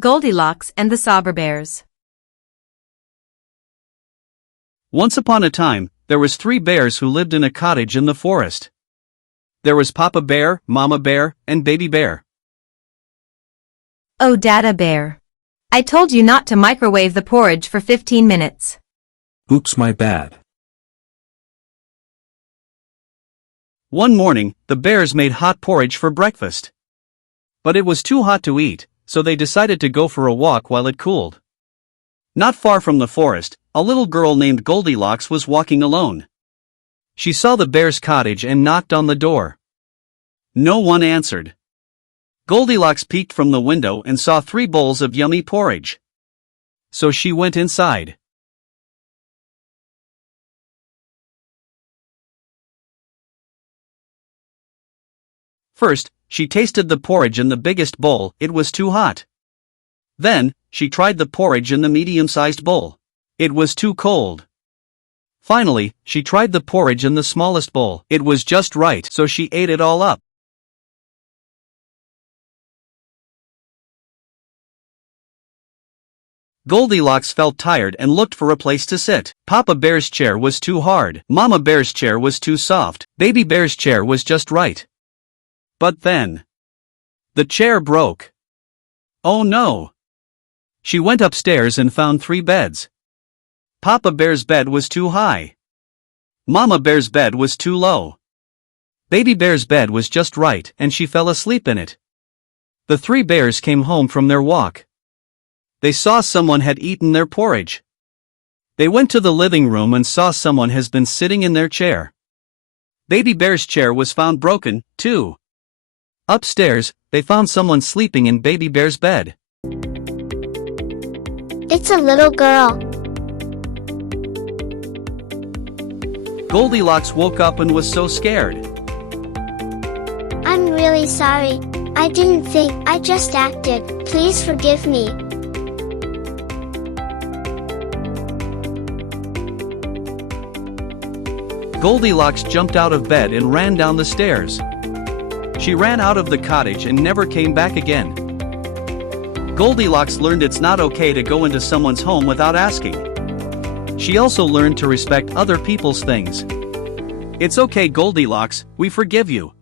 Goldilocks and the Three Bears. Once upon a time, there was 3 bears who lived in a cottage in the forest. There was Papa Bear, Mama Bear, and Baby Bear. Oh, Dada Bear. I told you not to microwave the porridge for 15 minutes. Oops, my bad. One morning, the bears made hot porridge for breakfast. But it was too hot to eat, so they decided to go for a walk while it cooled. Not far from the forest, a little girl named Goldilocks was walking alone. She saw the bear's cottage and knocked on the door. No one answered. Goldilocks peeked from the window and saw 3 bowls of yummy porridge. So she went inside. First, she tasted the porridge in the biggest bowl. It was too hot. Then, she tried the porridge in the medium-sized bowl. It was too cold. Finally, she tried the porridge in the smallest bowl. It was just right, so she ate it all up. Goldilocks felt tired and looked for a place to sit. Papa Bear's chair was too hard. Mama Bear's chair was too soft. Baby Bear's chair was just right. But then, the chair broke. Oh no! She went upstairs and found 3 beds. Papa Bear's bed was too high. Mama Bear's bed was too low. Baby Bear's bed was just right, and she fell asleep in it. The 3 bears came home from their walk. They saw someone had eaten their porridge. They went to the living room and saw someone has been sitting in their chair. Baby Bear's chair was found broken, too. Upstairs, they found someone sleeping in Baby Bear's bed. It's a little girl. Goldilocks woke up and was so scared. I'm really sorry. I didn't think, I just acted. Please forgive me. Goldilocks jumped out of bed and ran down the stairs. She ran out of the cottage and never came back again. Goldilocks learned it's not okay to go into someone's home without asking. She also learned to respect other people's things. It's okay, Goldilocks, we forgive you.